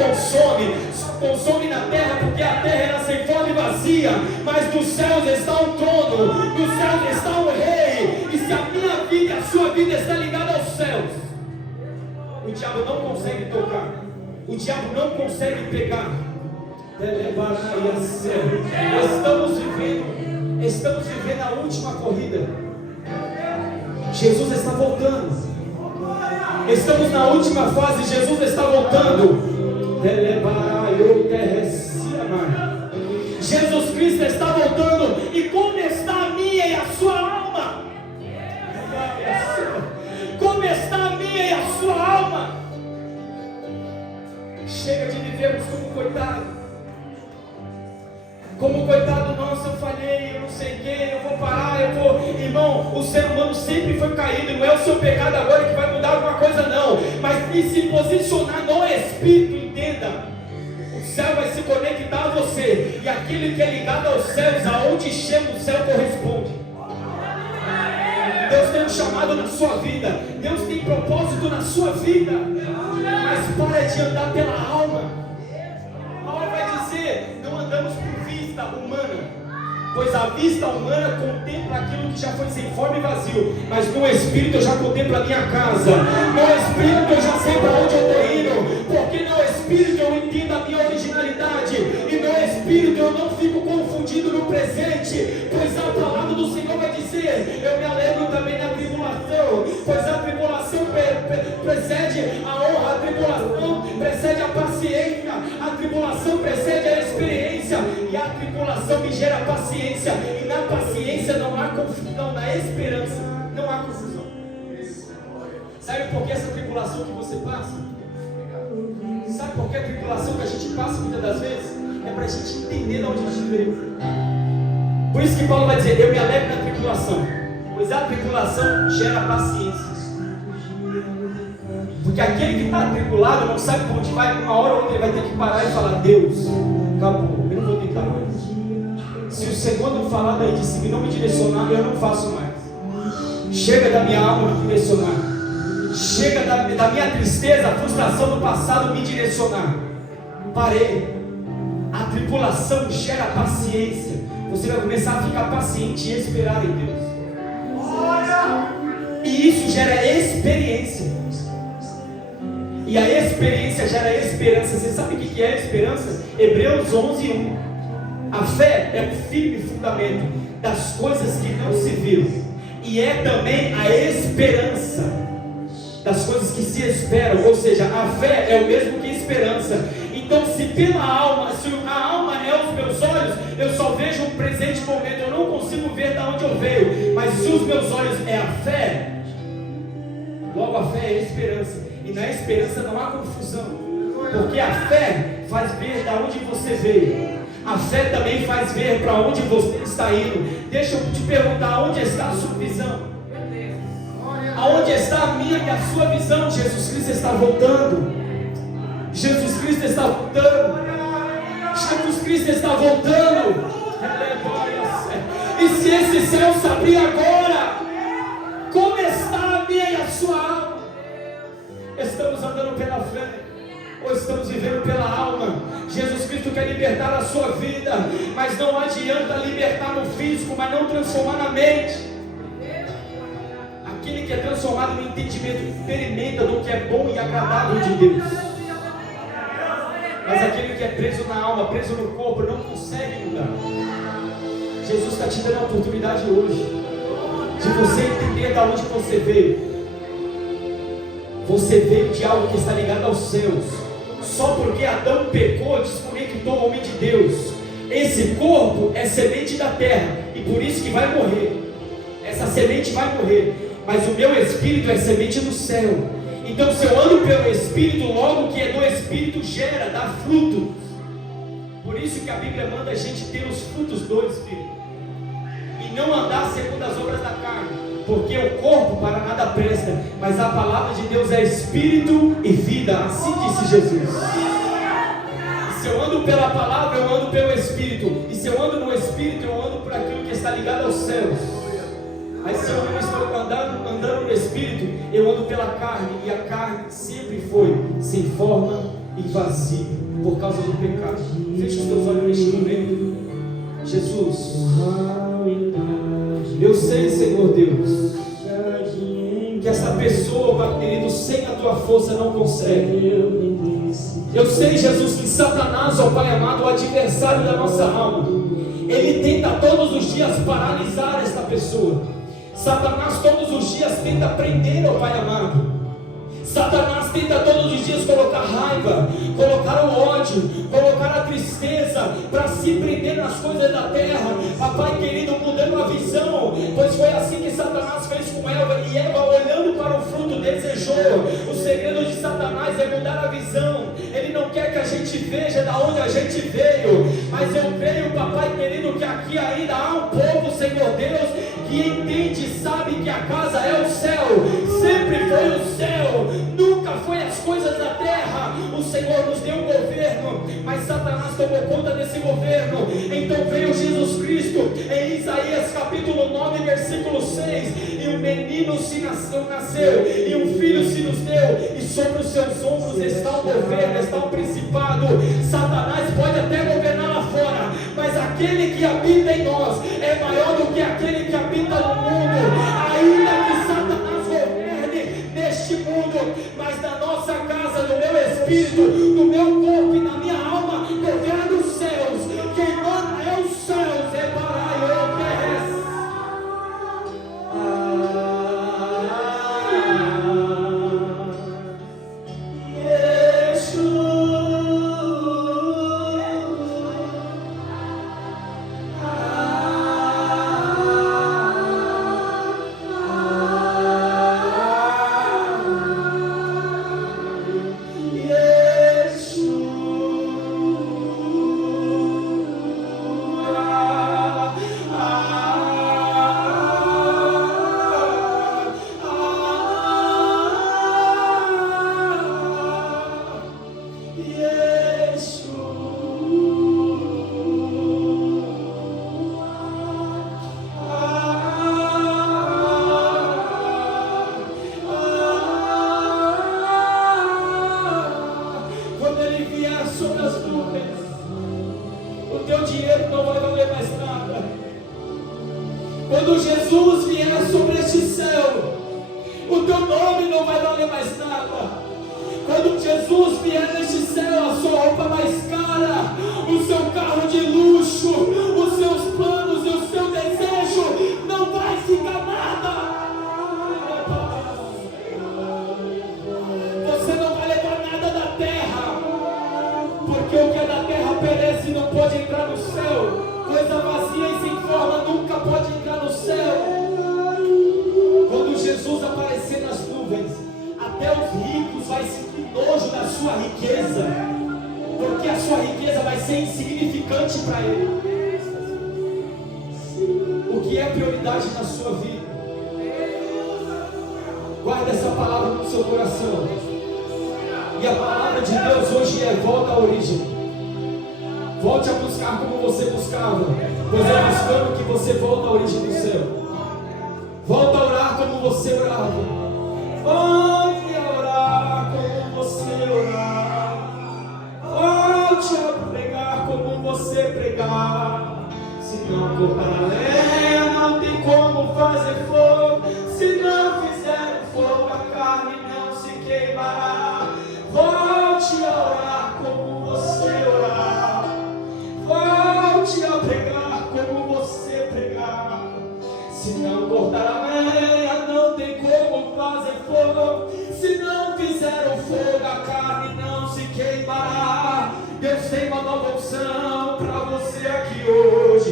consome na terra, porque a terra era sem forma e vazia, mas dos céus está um trono, dos céus está um rei. E se a minha vida e a sua vida está ligada aos céus, o diabo não consegue tocar, o diabo não consegue pegar. Estamos vivendo Estamos vivendo a última corrida. Jesus está voltando. Estamos na última fase. Jesus está voltando. Jesus Cristo está voltando. E como está a minha e a sua alma? Como está a minha e a sua alma? Chega de vivermos como coitado. Como coitado, nossa, eu falhei, eu não sei quem, eu vou parar, eu vou... Irmão, o ser humano sempre foi caído. Não é o seu pecado agora que vai mudar alguma coisa, não. Mas e se posicionar no Espírito, entenda. O céu vai se conectar a você. E aquele que é ligado aos céus, aonde chega o céu corresponde. Deus tem um chamado na sua vida. Deus tem propósito na sua vida. Mas para de andar pela alma. Paulo vai dizer, não andamos por vista humana, pois a vista humana contempla aquilo que já foi sem forma e vazio, mas no Espírito eu já contemplo a minha casa, no Espírito eu já sei para onde eu estou indo, porque no Espírito eu entendo a minha originalidade, e no Espírito eu não fico confundido no presente, pois a palavra do Senhor vai dizer, eu me alegro também na tribulação, pois a tribulação precede a honra, a tribulação precede a paciência, a tribulação precede a experiência, e a tribulação me gera paciência, e na paciência não há confusão, na esperança não há confusão. Sabe por que essa tribulação que você passa? Sabe por que a tribulação que a gente passa muitas das vezes? É para a gente entender de onde a gente veio. Por isso que Paulo vai dizer, eu me alegro na tribulação, pois a tribulação gera paciência. Porque aquele que está atribulado não sabe por onde vai, uma hora ou outra ele vai ter que parar e falar, Deus, acabou, eu não vou tentar mais. Se o Senhor não falar daí de cima e não me direcionar, eu não faço mais. Chega da minha alma me direcionar. Chega da minha tristeza, a frustração do passado me direcionar. Parei. A tribulação gera paciência. Você vai começar a ficar paciente e esperar em Deus. E isso gera experiência. E a experiência gera esperança. Você sabe o que é esperança? Hebreus 11:1. A fé é o firme fundamento das coisas que não se viram, e é também a esperança das coisas que se esperam. Ou seja, a fé é o mesmo que esperança. Então, se pela alma, se a alma é os meus olhos, eu só vejo um presente momento, eu não consigo ver de onde eu veio. Mas se os meus olhos é a fé, logo a fé é a esperança. E na esperança não há confusão, porque a fé faz ver de onde você veio. A fé também faz ver para onde você está indo. Deixa eu te perguntar, onde está a sua visão? Aonde está a minha e a sua visão? Jesus Cristo está voltando. Jesus Cristo está voltando. Jesus Cristo está voltando. E se esse céu se abrir agora, como está a minha e a sua alma? Estamos andando pela fé ou estamos vivendo pela alma? Jesus Cristo quer libertar a sua vida, mas não adianta libertar no físico, mas não transformar na mente. Aquele que é transformado no entendimento experimenta do que é bom e agradável de Deus. Mas aquele que é preso na alma, preso no corpo, não consegue mudar. Jesus está te dando a oportunidade hoje de você entender de onde você veio. Você veio de algo que está ligado aos céus. Só porque Adão pecou, desconectou o homem de Deus. Esse corpo é semente da terra, e por isso que vai morrer. Essa semente vai morrer, mas o meu espírito é semente do céu. Então, se eu ando pelo Espírito, logo que é do Espírito gera, dá fruto. Por isso que a Bíblia manda a gente ter os frutos do Espírito e não andar segundo as obras da carne, porque o corpo para nada presta, mas a palavra de Deus é Espírito e vida. Assim disse Jesus. E se eu ando pela palavra, eu ando pelo Espírito, e se eu ando no Espírito, eu ando por aquilo que está ligado aos céus. Mas se eu não estou andando no Espírito, eu ando pela carne, e a carne sempre foi sem forma e vazia, por causa do pecado. Feche os teus olhos neste momento. Jesus, eu sei, Senhor Deus, que essa pessoa, querido, sem a tua força não consegue. Eu sei, Jesus, que Satanás, ó Pai amado, o adversário da nossa alma, ele tenta todos os dias paralisar esta pessoa. Satanás todos os dias tenta prender, ó Pai amado. Satanás tenta todos os dias colocar raiva, colocar o ódio, colocar a tristeza, para se prender nas coisas da terra. Papai querido, mudando a visão, pois foi assim que Satanás fez com Eva, e Eva, olhando para o fruto, desejou. O segredo de Satanás é mudar a visão. Ele não quer que a gente veja da onde a gente veio, mas eu creio, papai querido, que aqui ainda há um povo, Senhor Deus, que entende e sabe que a casa é o céu, sempre foi o céu, nunca foi as coisas da terra. O Senhor nos deu um governo, mas Satanás tomou conta desse governo. Então veio Jesus Cristo em Isaías capítulo 9 versículo 6, e um menino se nasceu, e um filho se nos deu, e sobre os seus ombros está um governo, está um principado. Satanás pode até governar lá fora, mas aquele que habita em nós é maior do que aquele que habita no mundo. Ainda que Satanás governe neste mundo, mas na nossa casa, no meu espírito, no meu corpo e na minha alma, governa os céus. Quem manda é os céus, é para eu terra. Quando Jesus vier sobre este céu, o teu nome não vai valer mais nada. Quando Jesus vier neste céu, a sua roupa mais cara, o seu carro de luxo, os seus planos e o seu desejo, não vai ficar nada. Você não vai levar nada da terra, porque o que é da terra perece e não pode entrar no céu. Coisa vazia e sem forma nunca pode entrar no céu. Quando Jesus aparecer nas nuvens, até os ricos vai sentir nojo da sua riqueza, porque a sua riqueza vai ser insignificante para ele. O que é prioridade na sua vida? Guarda essa palavra no seu coração. E a palavra de Deus hoje é: volta à origem. Volte a buscar como você buscava, pois é buscando que você volta à origem do céu. Volta a orar como você orava. Volte a orar como você orava. Volte a pregar como você pregava. Se não cortar a lenha, não tem como fazer fogo. Se não fizer fogo, a carne não se queimará. Volte a orar como você orava. Volte a pregar como você pregava. Se não cortar a lenha, não tem como fazer fogo. Se não fizer o fogo, a carne não se queimará. Deus tem uma nova unção para você aqui hoje.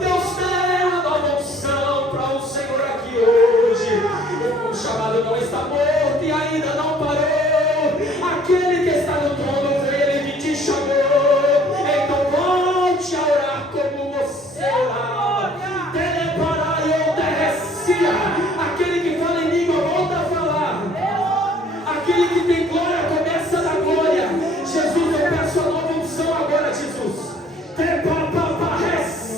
Deus tem uma nova unção para o Senhor aqui hoje. O chamado não está morto e ainda não parou. Aquele que está no trono veio, ele te chamou. Então volte a orar como você orava. Teleparaiô terrecia. Aquele que fala em língua volta a falar. Aquele que tem glória começa a dar glória. Jesus, eu peço a nova unção agora, Jesus. Tepapaparecia.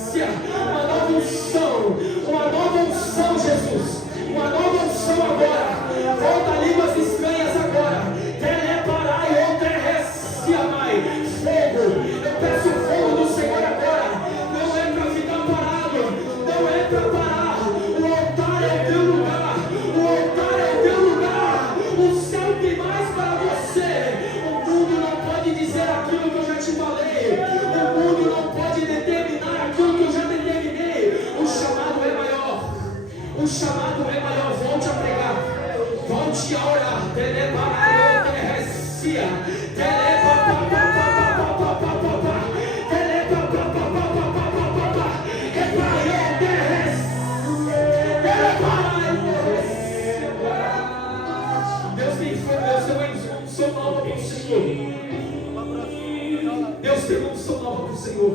do Senhor.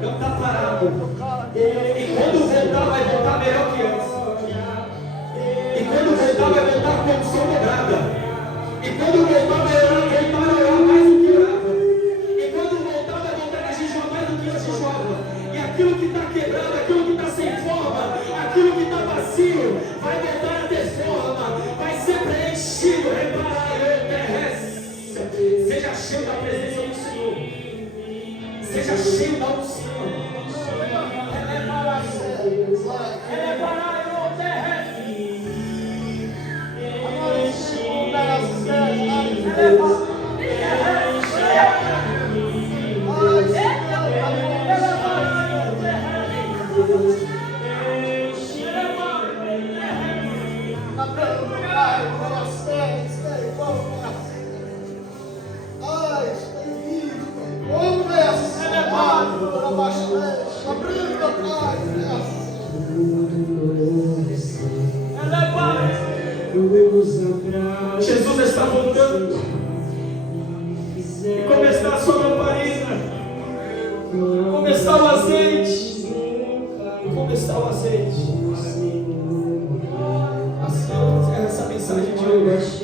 Não está parado. E quando voltar, vai voltar melhor que antes. E quando voltar, vai voltar com condição dobrada. E quando voltar, vai orar mais do que orava. E quando voltar, vai voltar a jejuar mais do que eu jejuava. E aquilo que está quebrado, aquilo que está sem forma, aquilo que está vazio, vai voltar a ter forma, vai ser preenchido, reparai, terrestre. Seja cheio da presença do Senhor. Seja cheio da unção. Jesus está voltando. E como está a sua lamparina? Como está o azeite? Como está o azeite? Assim eu encerro essa mensagem de hoje.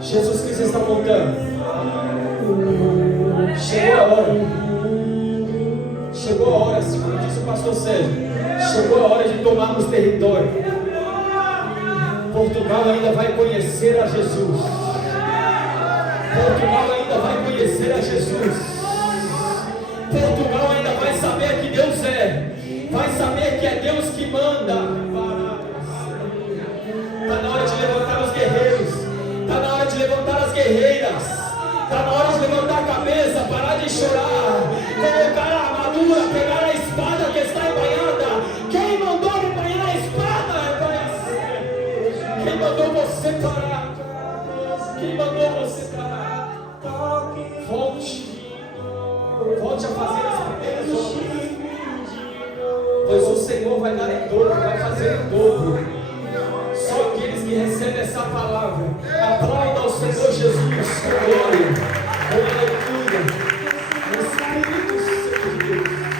Jesus Cristo está voltando. Chegou a hora. Chegou a hora, assim como disse o pastor Sérgio. Chegou a hora de tomarmos território. Portugal ainda vai conhecer a Jesus. Portugal ainda vai conhecer a Jesus. Portugal ainda vai saber que Deus é. Vai saber que é Deus que manda. Está na hora de levantar os guerreiros. Está na hora de levantar as guerreiras. Está na hora de levantar a cabeça, parar de chorar, colocar a armadura, pegar a espada que está embainhada. Quem mandou embainhar a espada? Quem mandou você parar? Quem mandou você parar? Volte. Volte a fazer as primeiras obras. Pois o Senhor vai dar em dobro, vai fazer em dobro. Só aqueles que recebem essa palavra